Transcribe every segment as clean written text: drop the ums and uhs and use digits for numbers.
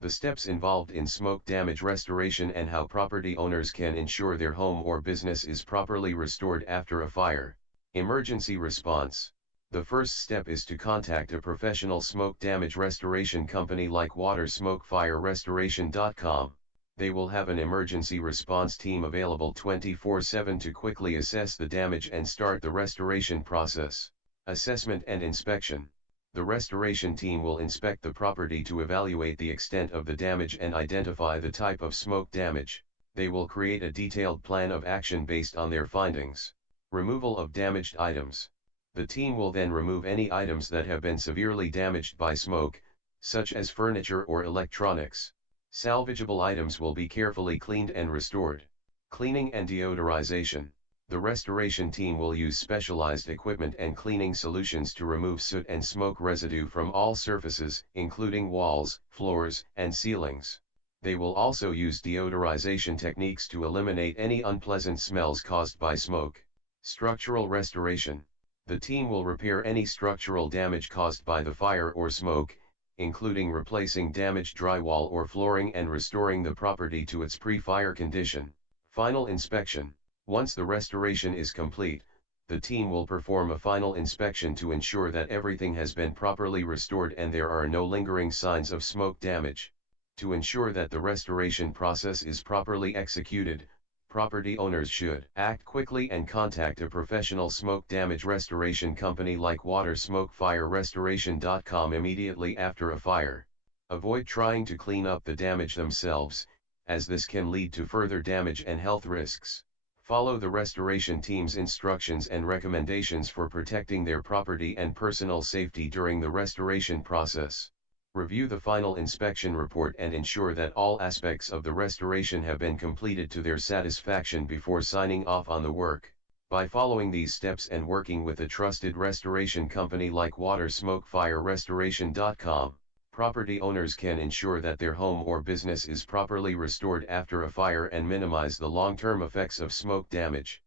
The steps involved in smoke damage restoration and how property owners can ensure their home or business is properly restored after a fire. Emergency response. The first step is to contact a professional smoke damage restoration company like watersmokefirerestoration.com. They will have an emergency response team available 24/7 to quickly assess the damage and start the restoration process. Assessment and inspection. The restoration team will inspect the property to evaluate the extent of the damage and identify the type of smoke damage. They will create a detailed plan of action based on their findings. Removal of damaged items. The team will then remove any items that have been severely damaged by smoke, such as furniture or electronics. Salvageable items will be carefully cleaned and restored. Cleaning and deodorization. The restoration team will use specialized equipment and cleaning solutions to remove soot and smoke residue from all surfaces, including walls, floors, and ceilings. They will also use deodorization techniques to eliminate any unpleasant smells caused by smoke. Structural restoration. The team will repair any structural damage caused by the fire or smoke, including replacing damaged drywall or flooring and restoring the property to its pre-fire condition. Final inspection. Once the restoration is complete, the team will perform a final inspection to ensure that everything has been properly restored and there are no lingering signs of smoke damage. To ensure that the restoration process is properly executed, property owners should act quickly and contact a professional smoke damage restoration company like watersmokefirerestoration.com immediately after a fire. Avoid trying to clean up the damage themselves, as this can lead to further damage and health risks. Follow the restoration team's instructions and recommendations for protecting their property and personal safety during the restoration process. Review the final inspection report and ensure that all aspects of the restoration have been completed to their satisfaction before signing off on the work. By following these steps and working with a trusted restoration company like watersmokefirerestoration.com, property owners can ensure that their home or business is properly restored after a fire and minimize the long-term effects of smoke damage.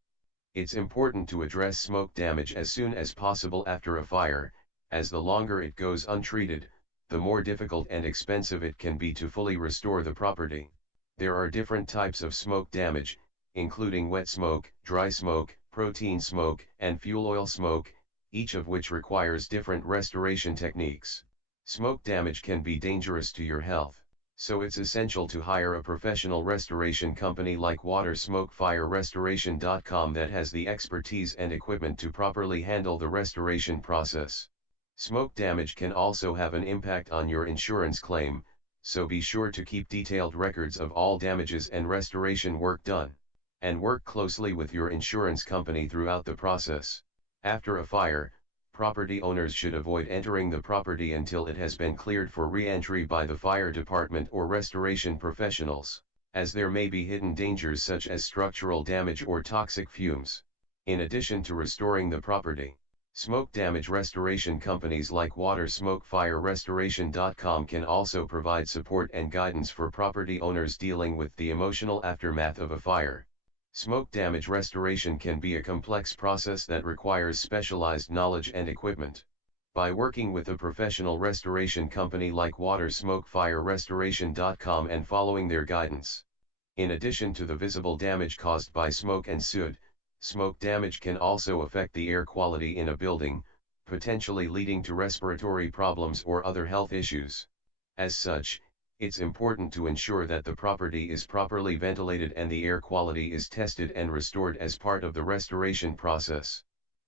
It's important to address smoke damage as soon as possible after a fire, as the longer it goes untreated, the more difficult and expensive it can be to fully restore the property. There are different types of smoke damage, including wet smoke, dry smoke, protein smoke, and fuel oil smoke, each of which requires different restoration techniques. Smoke damage can be dangerous to your health, so it's essential to hire a professional restoration company like watersmokefirerestoration.com that has the expertise and equipment to properly handle the restoration process. Smoke damage can also have an impact on your insurance claim, so be sure to keep detailed records of all damages and restoration work done, and work closely with your insurance company throughout the process. After a fire, property owners should avoid entering the property until it has been cleared for re-entry by the fire department or restoration professionals, as there may be hidden dangers such as structural damage or toxic fumes. In addition to restoring the property, smoke damage restoration companies like watersmokefirerestoration.com can also provide support and guidance for property owners dealing with the emotional aftermath of a fire. Smoke damage restoration can be a complex process that requires specialized knowledge and equipment. By working with a professional restoration company like watersmokefirerestoration.com and following their guidance. In addition to the visible damage caused by smoke and soot, smoke damage can also affect the air quality in a building, potentially leading to respiratory problems or other health issues. As such, it's important to ensure that the property is properly ventilated and the air quality is tested and restored as part of the restoration process.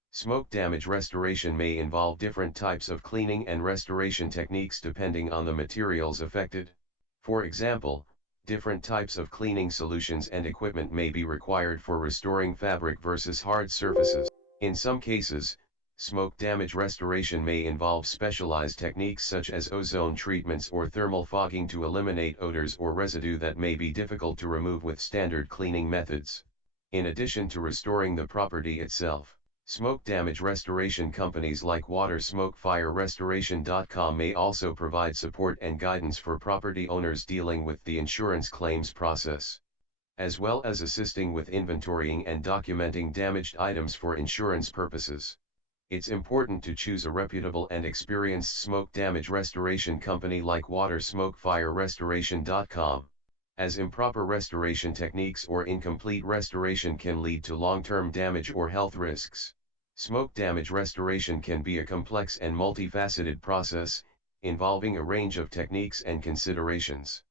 Smoke damage restoration may involve different types of cleaning and restoration techniques depending on the materials affected. For example, different types of cleaning solutions and equipment may be required for restoring fabric versus hard surfaces. In some cases, smoke damage restoration may involve specialized techniques such as ozone treatments or thermal fogging to eliminate odors or residue that may be difficult to remove with standard cleaning methods. In addition to restoring the property itself, smoke damage restoration companies like watersmokefirerestoration.com may also provide support and guidance for property owners dealing with the insurance claims process, as well as assisting with inventorying and documenting damaged items for insurance purposes. It's important to choose a reputable and experienced smoke damage restoration company like WaterSmokeFireRestoration.com, as improper restoration techniques or incomplete restoration can lead to long-term damage or health risks. Smoke damage restoration can be a complex and multifaceted process, involving a range of techniques and considerations.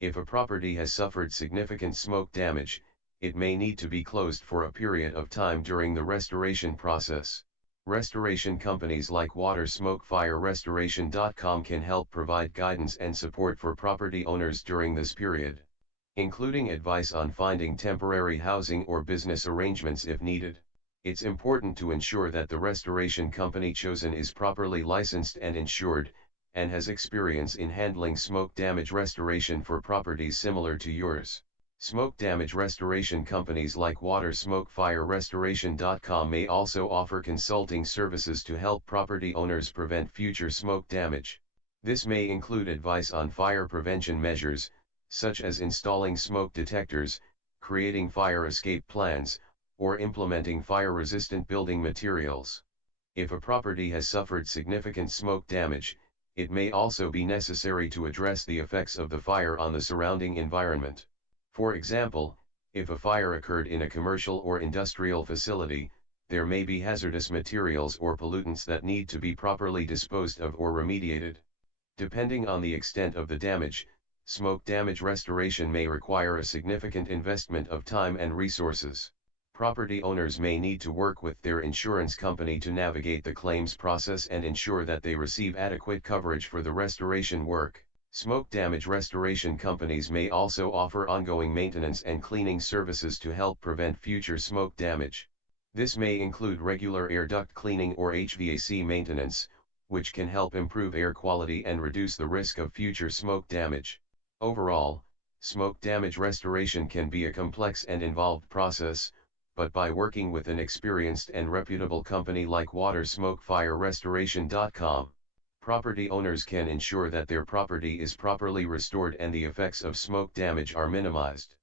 If a property has suffered significant smoke damage, it may need to be closed for a period of time during the restoration process. Restoration companies like WaterSmokeFireRestoration.com can help provide guidance and support for property owners during this period, including advice on finding temporary housing or business arrangements if needed. It's important to ensure that the restoration company chosen is properly licensed and insured, and has experience in handling smoke damage restoration for properties similar to yours. Smoke damage restoration companies like WaterSmokeFireRestoration.com may also offer consulting services to help property owners prevent future smoke damage. This may include advice on fire prevention measures, such as installing smoke detectors, creating fire escape plans, or implementing fire-resistant building materials. If a property has suffered significant smoke damage, it may also be necessary to address the effects of the fire on the surrounding environment. For example, if a fire occurred in a commercial or industrial facility, there may be hazardous materials or pollutants that need to be properly disposed of or remediated. Depending on the extent of the damage, smoke damage restoration may require a significant investment of time and resources. Property owners may need to work with their insurance company to navigate the claims process and ensure that they receive adequate coverage for the restoration work. Smoke damage restoration companies may also offer ongoing maintenance and cleaning services to help prevent future smoke damage. This may include regular air duct cleaning or HVAC maintenance, which can help improve air quality and reduce the risk of future smoke damage. Overall, smoke damage restoration can be a complex and involved process, but by working with an experienced and reputable company like WaterSmokeFireRestoration.com, property owners can ensure that their property is properly restored and the effects of smoke damage are minimized.